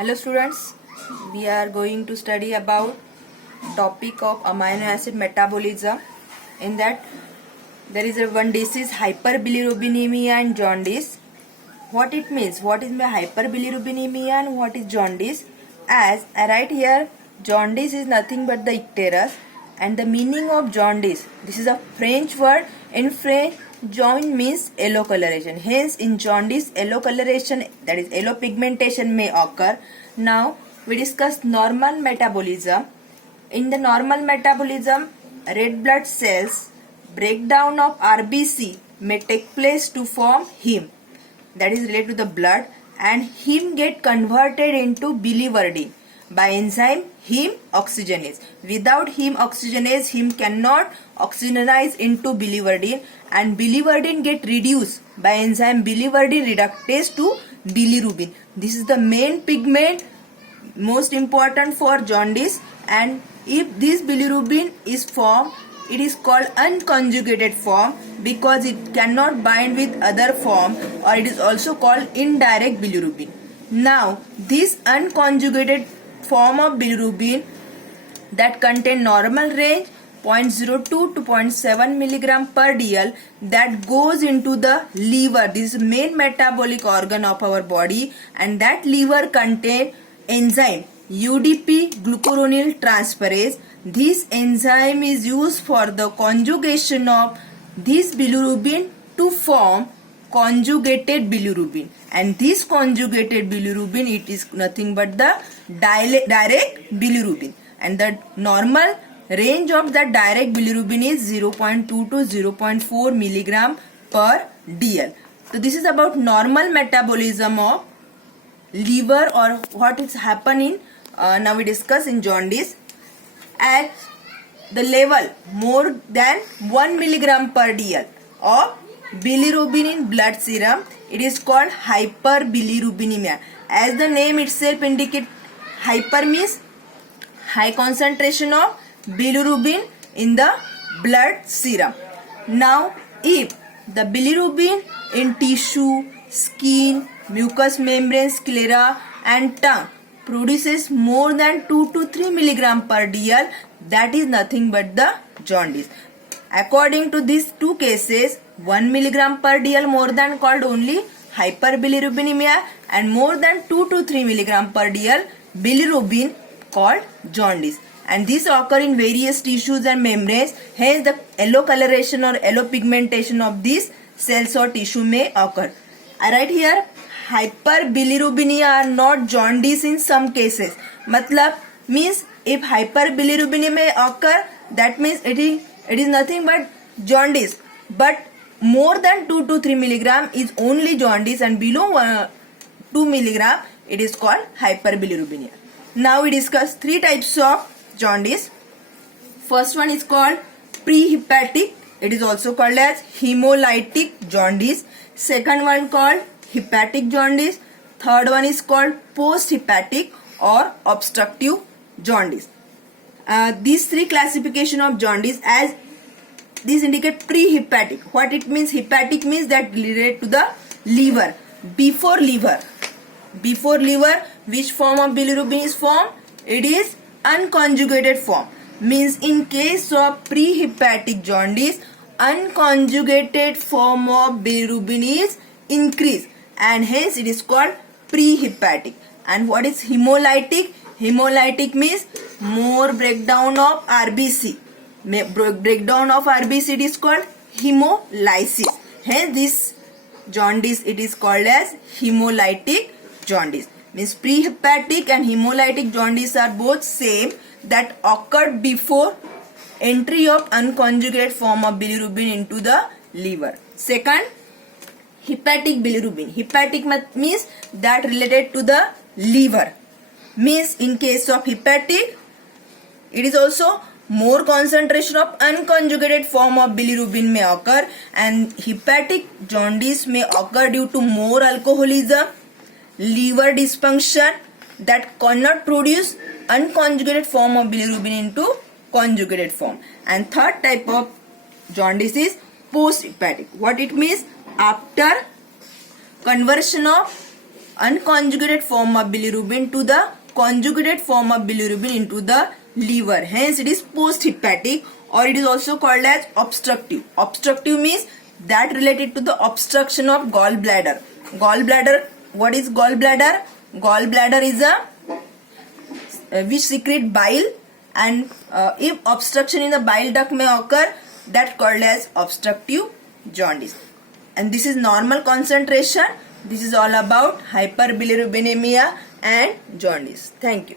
Hello students, we are going to study about topic of amino acid metabolism. In that there is one disease, hyperbilirubinemia and jaundice. What it means? What is hyperbilirubinemia and what is jaundice? As I write here, jaundice is nothing but the icterus, and the meaning of jaundice. This is a French word. In French, jaune means yellow coloration. Hence, in jaundice, yellow coloration, that is yellow pigmentation, may occur. Now, we discuss normal metabolism. In the normal metabolism, red blood cells breakdown of RBC may take place to form heme, that is related to the blood, and heme get converted into biliverdin by enzyme heme oxygenase. Without heme oxygenase, heme cannot oxygenize into biliverdin, and biliverdin get reduced by enzyme biliverdin reductase to bilirubin. This is the main pigment most important for jaundice, and if this bilirubin is formed, it is called unconjugated form because it cannot bind with other form, or it is also called indirect bilirubin. Now, this unconjugated form of bilirubin that contain normal range 0.02 to 0.7 milligram per dl that goes into the liver. This is main metabolic organ of our body, and that liver contain enzyme UDP glucuronil transferase. This enzyme is used for the conjugation of this bilirubin to form conjugated bilirubin, and this conjugated bilirubin, it is nothing but the direct bilirubin, and the normal range of the direct bilirubin is 0.2 to 0.4 milligram per dl. So this is about normal metabolism of liver, or what is happening. Now we discuss in jaundice. At the level more than 1 milligram per dl of bilirubin in blood serum, it is called hyperbilirubinemia. As the name itself indicates, hyper means high concentration of bilirubin in the blood serum. Now, if the bilirubin in tissue, skin, mucous membrane, sclera and tongue produces more than 2 to 3 milligram per dl, that is nothing but the jaundice. According to these two cases, 1 milligram per dl more than called only hyperbilirubinemia, and more than 2 to 3 milligram per dl bilirubin called jaundice. And these occur in various tissues and membranes. Hence, the yellow coloration or yellow pigmentation of these cells or tissue may occur. I write here, hyperbilirubinemia are not jaundice in some cases. Matlab means if hyperbilirubinemia may occur, that means it is nothing but jaundice. But more than 2 to 3 milligram is only jaundice, and below 2 milligram it is called hyperbilirubinemia. Now we discuss three types of jaundice. First one is called prehepatic. It is also called as hemolytic jaundice. Second one called hepatic jaundice. Third one is called post-hepatic or obstructive jaundice. These three classification of jaundice, as these indicate prehepatic. What it means? Hepatic means that related to the liver. Before liver, which form of bilirubin is formed? It is unconjugated form. Means in case of prehepatic jaundice, unconjugated form of bilirubin is increased, and hence it is called prehepatic. And what is hemolytic? Hemolytic means more breakdown of RBC. Breakdown of RBC, it is called hemolysis. Hence this jaundice, it is called as hemolytic jaundice. Means prehepatic and hemolytic jaundice are both same, that occurred before entry of unconjugated form of bilirubin into the liver. Second, hepatic bilirubin. Hepatic means that related to the liver. Means in case of hepatic, it is also more concentration of unconjugated form of bilirubin may occur, and hepatic jaundice may occur due to more alcoholism, liver dysfunction that cannot produce unconjugated form of bilirubin into conjugated form. And third type of jaundice is post-hepatic. What it means? After conversion of unconjugated form of bilirubin to the conjugated form of bilirubin into the liver. Hence it is post-hepatic, or it is also called as obstructive. Obstructive means that related to the obstruction of gallbladder. Gallbladder, what is gallbladder? Gallbladder is a which secrete bile, and if obstruction in the bile duct may occur, that called as obstructive jaundice. And this is normal concentration. This is all about hyperbilirubinemia and jaundice. Thank you.